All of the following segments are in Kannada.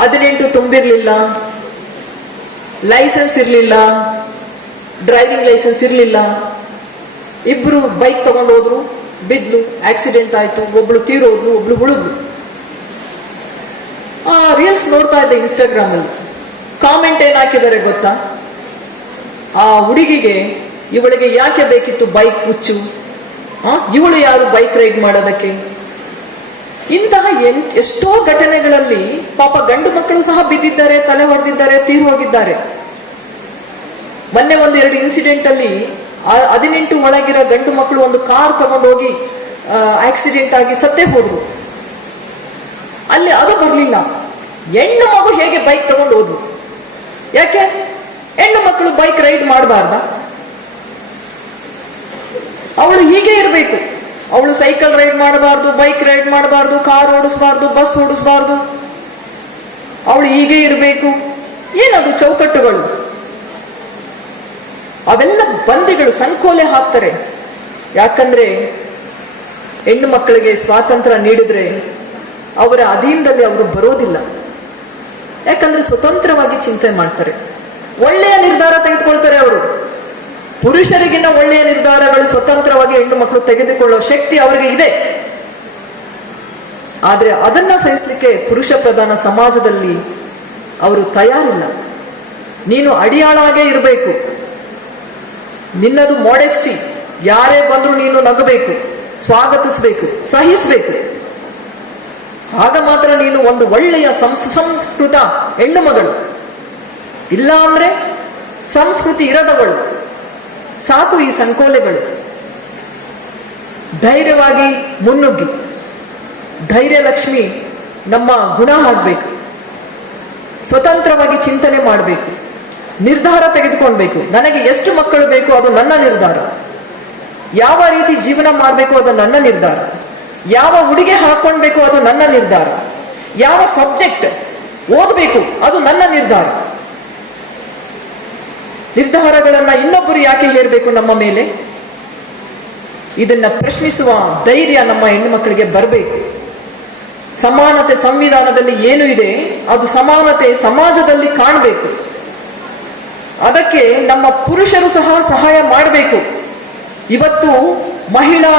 18 ತುಂಬಿರ್ಲಿಲ್ಲ, ಲೈಸೆನ್ಸ್ ಇರಲಿಲ್ಲ, ಡ್ರೈವಿಂಗ್ ಲೈಸೆನ್ಸ್ ಇರಲಿಲ್ಲ. ಇಬ್ರು ಬೈಕ್ ತಗೊಂಡು ಹೋದ್ರು, ಬಿದ್ಲು, ಆಕ್ಸಿಡೆಂಟ್ ಆಯ್ತು, ಒಬ್ಳು ತೀರೋದ್ಲು, ಒಬ್ಳು ಉಳಿದ್ಲು. ರೀಲ್ಸ್ ನೋಡ್ತಾ ಇದ್ದೆ ಇನ್ಸ್ಟಾಗ್ರಾಮ್ ಅಲ್ಲಿ. ಕಾಮೆಂಟ್ ಏನ್ ಹಾಕಿದ್ದಾರೆ ಗೊತ್ತಾ? ಆ ಹುಡುಗಿಗೆ ಇವಳಿಗೆ ಯಾಕೆ ಬೇಕಿತ್ತು ಬೈಕ್ ಹುಚ್ಚು, ಇವಳು ಯಾರು ಬೈಕ್ ರೈಡ್ ಮಾಡೋದಕ್ಕೆ? ಇಂತಹ ಎಷ್ಟೋ ಘಟನೆಗಳಲ್ಲಿ ಪಾಪ ಗಂಡು ಮಕ್ಕಳು ಸಹ ಬಿದ್ದಿದ್ದಾರೆ, ತಲೆ ಹೊಡೆದಿದ್ದಾರೆ, ತೀರು ಹೋಗಿದ್ದಾರೆ. ಮೊನ್ನೆ 1-2 ಇನ್ಸಿಡೆಂಟ್ ಅಲ್ಲಿ 18 ಒಳಗಿರೋ ಗಂಡು ಮಕ್ಕಳು ಒಂದು ಕಾರ್ ತಗೊಂಡೋಗಿ ಆಕ್ಸಿಡೆಂಟ್ ಆಗಿ ಸತ್ತೇ ಹೋದ್ರು. ಅಲ್ಲಿ ಅದು ಬರಲಿಲ್ಲ. ಹೆಣ್ಣು ಮಗು ಹೇಗೆ ಬೈಕ್ ತಗೊಂಡು ಹೋದ್ರು? ಯಾಕೆ ಹೆಣ್ಣು ಮಕ್ಕಳು ಬೈಕ್ ರೈಡ್ ಮಾಡಬಾರ್ದ? ಅವಳು ಹೀಗೆ ಇರಬೇಕು. ಅವಳು ಸೈಕಲ್ ರೈಡ್ ಮಾಡಬಾರ್ದು, ಬೈಕ್ ರೈಡ್ ಮಾಡಬಾರ್ದು, ಕಾರ್ ಓಡಿಸಬಾರ್ದು, ಬಸ್ ಓಡಿಸಬಾರ್ದು. ಅವಳು ಹೀಗೆ ಇರಬೇಕು. ಏನದು ಚೌಕಟ್ಟುಗಳು? ಅವೆಲ್ಲ ಬಂದಿಗಳು ಸಂಕೋಲೆ ಹಾಕ್ತಾರೆ. ಯಾಕಂದ್ರೆ ಹೆಣ್ಣು ಮಕ್ಕಳಿಗೆ ಸ್ವಾತಂತ್ರ್ಯ ನೀಡಿದ್ರೆ ಅವರ ಅಧೀನದಲ್ಲಿ ಅವರು ಬರೋದಿಲ್ಲ. ಯಾಕಂದ್ರೆ ಸ್ವತಂತ್ರವಾಗಿ ಚಿಂತನೆ ಮಾಡ್ತಾರೆ, ಒಳ್ಳೆಯ ನಿರ್ಧಾರ ತೆಗೆದುಕೊಳ್ತಾರೆ. ಅವರು ಪುರುಷರಿಗಿನ್ನ ಒಳ್ಳೆಯ ನಿರ್ಧಾರಗಳು ಸ್ವತಂತ್ರವಾಗಿ ಹೆಣ್ಣು ಮಕ್ಕಳು ತೆಗೆದುಕೊಳ್ಳುವ ಶಕ್ತಿ ಅವರಿಗೆ ಇದೆ. ಆದ್ರೆ ಅದನ್ನ ಸಹಿಸಲಿಕ್ಕೆ ಪುರುಷ ಪ್ರಧಾನ ಸಮಾಜದಲ್ಲಿ ಅವರು ತಯಾರಿಲ್ಲ. ನೀನು ಅಡಿಯಾಳಾಗೇ ಇರಬೇಕು, ನಿನ್ನದು ಮಾಡೆಸ್ಟಿ. ಯಾರೇ ಬಂದ್ರು ನೀನು ನಗಬೇಕು, ಸ್ವಾಗತಿಸಬೇಕು, ಸಹಿಸಬೇಕು. ಆಗ ಮಾತ್ರ ನೀನು ಒಂದು ಒಳ್ಳೆಯ ಸುಸಂಸ್ಕೃತ ಹೆಣ್ಣು ಮಗಳು. ಇಲ್ಲ ಅಂದ್ರೆ ಸಂಸ್ಕೃತಿ ಇರದವಳು. ಸಾಕು ಈ ಸಂಕೋಲೆಗಳು. ಧೈರ್ಯವಾಗಿ ಮುನ್ನುಗ್ಗಿ. ಧೈರ್ಯ ಲಕ್ಷ್ಮಿ ನಮ್ಮ ಗುಣ ಆಗ್ಬೇಕು. ಸ್ವತಂತ್ರವಾಗಿ ಚಿಂತನೆ ಮಾಡಬೇಕು, ನಿರ್ಧಾರ ತೆಗೆದುಕೊಳ್ಬೇಕು. ನನಗೆ ಎಷ್ಟು ಮಕ್ಕಳು ಬೇಕು ಅದು ನನ್ನ ನಿರ್ಧಾರ. ಯಾವ ರೀತಿ ಜೀವನ ಮಾಡಬೇಕು ಅದು ನನ್ನ ನಿರ್ಧಾರ. ಯಾವ ಉಡುಗೆ ಹಾಕೊಳ್ಬೇಕು ಅದು ನನ್ನ ನಿರ್ಧಾರ. ಯಾವ ಸಬ್ಜೆಕ್ಟ್ ಓದಬೇಕು ಅದು ನನ್ನ ನಿರ್ಧಾರ. ನಿರ್ಧಾರಗಳನ್ನ ಇನ್ನೊಬ್ಬರು ಯಾಕೆ ಹೇರಬೇಕು ನಮ್ಮ ಮೇಲೆ? ಇದನ್ನ ಪ್ರಶ್ನಿಸುವ ಧೈರ್ಯ ನಮ್ಮ ಹೆಣ್ಣು ಮಕ್ಕಳಿಗೆ ಬರಬೇಕು. ಸಮಾನತೆ ಸಂವಿಧಾನದಲ್ಲಿ ಏನು ಇದೆ ಅದು ಸಮಾನತೆ ಸಮಾಜದಲ್ಲಿ ಕಾಣಬೇಕು. ಅದಕ್ಕೆ ನಮ್ಮ ಪುರುಷರು ಸಹ ಸಹಾಯ ಮಾಡಬೇಕು. ಇವತ್ತು ಮಹಿಳಾ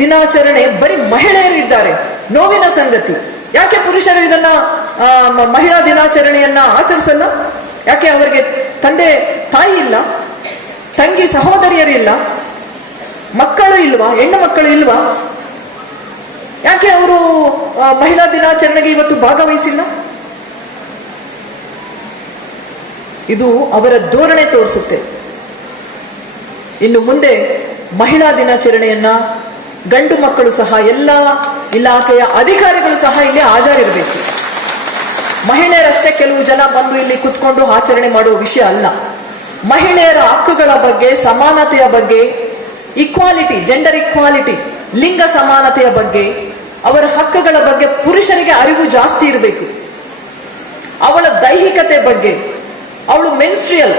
ದಿನಾಚರಣೆ ಬರೀ ಮಹಿಳೆಯರು ಇದ್ದಾರೆ, ನೋವಿನ ಸಂಗತಿ. ಯಾಕೆ ಪುರುಷರು ಇದನ್ನ ಮಹಿಳಾ ದಿನಾಚರಣೆಯನ್ನ ಆಚರಿಸಲ್ಲ? ಯಾಕೆ ಅವರಿಗೆ ತಂದೆ ತಾಯಿ ಇಲ್ಲ, ತಂಗಿ ಸಹೋದರಿಯರಿಲ್ಲ, ಮಕ್ಕಳು ಇಲ್ವಾ, ಹೆಣ್ಣು ಮಕ್ಕಳು ಇಲ್ವಾ? ಯಾಕೆ ಅವರು ಮಹಿಳಾ ದಿನಾಚರಣೆಗೆ ಇವತ್ತು ಭಾಗವಹಿಸಿಲ್ಲ? ಇದು ಅವರ ಧೋರಣೆ ತೋರಿಸುತ್ತೆ. ಇನ್ನು ಮುಂದೆ ಮಹಿಳಾ ದಿನಾಚರಣೆಯನ್ನ ಗಂಡು ಮಕ್ಕಳು ಸಹ, ಎಲ್ಲ ಇಲಾಖೆಯ ಅಧಿಕಾರಿಗಳು ಸಹ ಇಲ್ಲಿ ಹಾಜರಿರಬೇಕು. ಮಹಿಳೆಯರಷ್ಟೇ ಕೆಲವು ಜನ ಬಂದು ಇಲ್ಲಿ ಕುತ್ಕೊಂಡು ಆಚರಣೆ ಮಾಡುವ ವಿಷಯ ಅಲ್ಲ. ಮಹಿಳೆಯರ ಹಕ್ಕುಗಳ ಬಗ್ಗೆ, ಸಮಾನತೆಯ ಬಗ್ಗೆ, ಇಕ್ವಾಲಿಟಿ, ಜೆಂಡರ್ ಇಕ್ವಾಲಿಟಿ, ಲಿಂಗ ಸಮಾನತೆಯ ಬಗ್ಗೆ, ಅವರ ಹಕ್ಕುಗಳ ಬಗ್ಗೆ ಪುರುಷರಿಗೆ ಅರಿವು ಜಾಸ್ತಿ ಇರಬೇಕು. ಅವಳ ದೈಹಿಕತೆ ಬಗ್ಗೆ, ಅವಳು ಮೆನ್ಸ್ಟ್ರಿಯಲ್,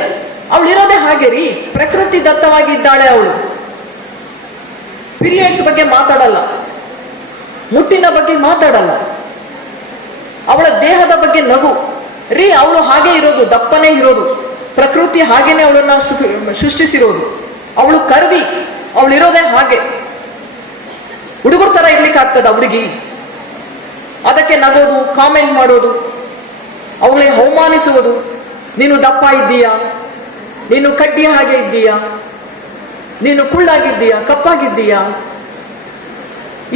ಅವಳು ಇರೋದೇ ಹಾಗೆ ರೀ, ಪ್ರಕೃತಿ ದತ್ತವಾಗಿ ಇದ್ದಾಳೆ ಅವಳು. ಪೀರಿಯಡ್ಸ್ ಬಗ್ಗೆ ಮಾತಾಡಲ್ಲ, ಮುಟ್ಟಿನ ಬಗ್ಗೆ ಮಾತಾಡಲ್ಲ, ಅವಳ ದೇಹದ ಬಗ್ಗೆ ನಗು ರೀ. ಅವಳು ಹಾಗೆ ಇರೋದು, ದಪ್ಪನೇ ಇರೋದು, ಪ್ರಕೃತಿ ಹಾಗೇನೆ ಅವಳನ್ನ ಸೃಷ್ಟಿಸಿರೋದು. ಅವಳು ಕರ್ವಿ, ಅವಳು ಇರೋದೇ ಹಾಗೆ. ಹುಡುಗರ ತರ ಇರ್ಲಿಕ್ಕೆ ಆಗ್ತದ ಹುಡುಗಿ? ಅದಕ್ಕೆ ನಗೋದು, ಕಾಮೆಂಟ್ ಮಾಡೋದು, ಅವಳಿಗೆ ಅವಮಾನಿಸುವುದು. ನೀನು ದಪ್ಪ ಇದ್ದೀಯಾ, ನೀನು ಕಡ್ಡಿ ಹಾಗೆ ಇದ್ದೀಯಾ, ನೀನು ಕುಳ್ಳಾಗಿದ್ದೀಯಾ, ಕಪ್ಪಾಗಿದ್ದೀಯಾ.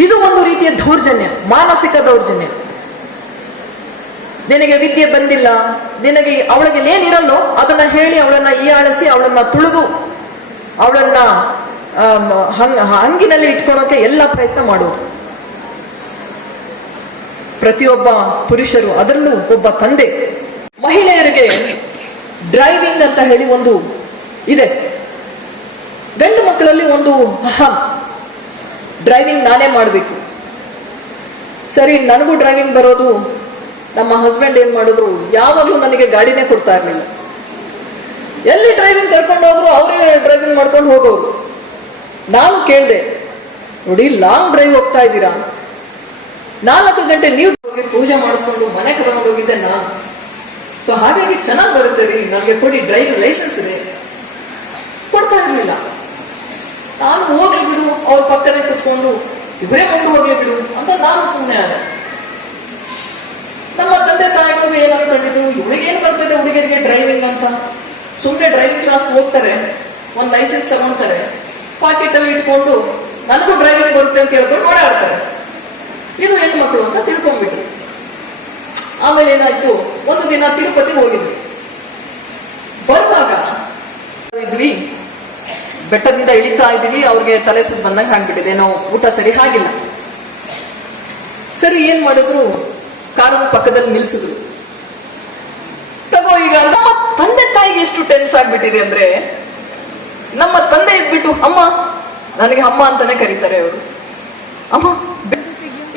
ಇದು ಒಂದು ರೀತಿಯ ದೌರ್ಜನ್ಯ, ಮಾನಸಿಕ ದೌರ್ಜನ್ಯ. ನಿನಗೆ ವಿದ್ಯೆ ಬಂದಿಲ್ಲ, ನಿನಗೆ ಅವಳಿಗೆ ಏನಿರಲ್ಲೋ ಅದನ್ನ ಹೇಳಿ ಅವಳನ್ನ ಹೀಯಾಳಿಸಿ, ಅವಳನ್ನ ತುಳಿದು, ಅವಳನ್ನ ಹಂಗಿನಲ್ಲಿ ಇಟ್ಕೊಳ್ಳೋಕೆ ಎಲ್ಲ ಪ್ರಯತ್ನ ಮಾಡೋದು. ಪ್ರತಿಯೊಬ್ಬ ಪುರುಷರು, ಅದರಲ್ಲೂ ಒಬ್ಬ ತಂದೆ. ಮಹಿಳೆಯರಿಗೆ ಡ್ರೈವಿಂಗ್ ಅಂತ ಹೇಳಿ ಒಂದು ಇದೆ. ಗಂಡು ಮಕ್ಕಳಲ್ಲಿ ಒಂದು ಡ್ರೈವಿಂಗ್ ನಾನೇ ಮಾಡಬೇಕು. ಸರಿ, ನನಗೂ ಡ್ರೈವಿಂಗ್ ಬರೋದು. ನಮ್ಮ ಹಸ್ಬೆಂಡ್ ಏನ್ ಮಾಡಿದ್ರು, ಯಾವಾಗಲೂ ನನಗೆ ಗಾಡಿನೇ ಕೊಡ್ತಾ ಇರ್ಲಿಲ್ಲ. ಎಲ್ಲಿ ಡ್ರೈವಿಂಗ್ ಕರ್ಕೊಂಡು ಹೋದ್ರು ಅವರೇ ಡ್ರೈವಿಂಗ್ ಮಾಡ್ಕೊಂಡು ಹೋಗೋರು. ನಾನು ಕೇಳಿದೆ, ನೋಡಿ ಲಾಂಗ್ ಡ್ರೈವ್ ಹೋಗ್ತಾ ಇದ್ದೀರಾ, 4 ಗಂಟೆ ನೀವು ಹೋಗಿ ಪೂಜೆ ಮಾಡಿಸ್ಕೊಂಡು ಮನೆ ಕರ್ಕೊಂಡು ಹೋಗಿದ್ದೆ ನಾನು. ಸೊ ಹಾಗಾಗಿ ಚೆನ್ನಾಗಿ ಬರುತ್ತೆ ರೀ, ನನಗೆ ಕೊಡಿ, ಡ್ರೈವಿಂಗ್ ಲೈಸೆನ್ಸ್ ಇದೆ. ಕೊಡ್ತಾ ಇರ್ಲಿಲ್ಲ. ನಾನು ಹೋಗ್ಲಿ ಬಿಡು, ಅವ್ರ ಪಕ್ಕದಲ್ಲಿ ಕುತ್ಕೊಂಡು ಇವರೇ ಮುಂದೆ ಹೋಗ್ಲಿ ಬಿಡು ಅಂತ ನಾನು ಸುಮ್ಮನೆ ಆದೆ. ನಮ್ಮ ತಂದೆ ತಾಯಿಗಳಿಗೆ ಏನ್ ಅನ್ಕೊಂಡಿದ್ರು, ಇವಳಿಗೇನು ಬರ್ತದೆ ಹುಡುಗಿಯರಿಗೆ ಡ್ರೈವಿಂಗ್ ಅಂತ. ಸುಮ್ಮನೆ ಡ್ರೈವಿಂಗ್ ಕ್ಲಾಸ್ ಹೋಗ್ತಾರೆ, ಒಂದು ಲೈಸೆನ್ಸ್ ತಗೊಂತಾರೆ, ಪಾಕೆಟ್ ಅಲ್ಲಿ ಇಟ್ಕೊಂಡು ನನಗೂ ಡ್ರೈವಿಂಗ್ ಬರುತ್ತೆ ಅಂತ ಹೇಳ್ಕೊಂಡು ಓಡಾಡ್ತಾರೆ. ಇದು ಹೆಣ್ಮಕ್ಳು ಅಂತ ತಿಳ್ಕೊಂಡ್ಬಿಟ್ರು. ಆಮೇಲೆ ಏನಾಯ್ತು, ಒಂದು ದಿನ ತಿರುಪತಿಗೆ ಹೋಗಿದ್ವಿ. ಬರುವಾಗ ಇದ್ವಿ, ಬೆಟ್ಟದಿಂದ ಇಳಿತಾ ಇದ್ವಿ, ಅವ್ರಿಗೆ ತಲೆ ಸುತ್ತ ಬಂದಂಗೆ ಆಗ್ಬಿಟ್ಟಿದೆ, ನಾವು ಊಟ ಸರಿ ಆಗಿಲ್ಲ. ಸರಿ ಏನ್ ಮಾಡಿದ್ರು, ಕಾರನ್ನು ಪಕ್ಕದಲ್ಲಿ ನಿಲ್ಸಿದ್ರು. ತಗೋ ಈಗ. ನಮ್ಮ ತಂದೆ ತಾಯಿಗೆ ಎಷ್ಟು ಟೆನ್ಸ್ ಆಗ್ಬಿಟ್ಟಿದೆ ಅಂದ್ರೆ, ನಮ್ಮ ತಂದೆ ಇದ್ಬಿಟ್ಟು ಅಮ್ಮ, ನನಗೆ ಅಮ್ಮ ಅಂತಾನೆ ಕರೀತಾರೆ ಅವರು. ಅಮ್ಮ,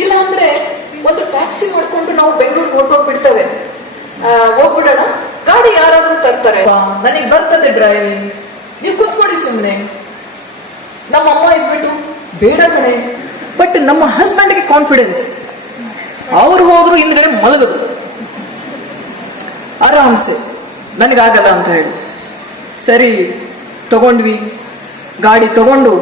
ಇಲ್ಲ ಅಂದ್ರೆ ಒಂದು ಟ್ಯಾಕ್ಸಿ ಮಾಡ್ಕೊಂಡು ನಾವು ಬೆಂಗಳೂರಿಗೆ ಹೊರಟೋಗ್ಬಿಡ್ತೇವೆ, ಹೋಗ್ಬಿಡೋಣ, ಗಾಡಿ ಯಾರಾದ್ರೂ ತರ್ತಾರೆ, ನನಗೆ ಬರ್ತದೆ ಡ್ರೈವಿಂಗ್, ನೀವು ಕೂತ್ಕೊಳ್ಳಿ ಸುಮ್ಮನೆ. ನಮ್ಮ ಅಮ್ಮ ಇದ್ಬಿಟ್ಟು ಬೇಡ ಕಣೆ. ಬಟ್ ನಮ್ಮ ಹಸ್ಬೆಂಡ್ಗೆ ಕಾನ್ಫಿಡೆನ್ಸ್, ಅವ್ರು ಹೋದ್ರು ಹಿಂದ್ಗಡೆ ಮಲಗದು ಆರಾಮ್ಸೆ, ನನಗಾಗಲ್ಲ ಅಂತ ಹೇಳಿ. ಸರಿ ತಗೊಂಡ್ವಿ, ಗಾಡಿ ತಗೊಂಡು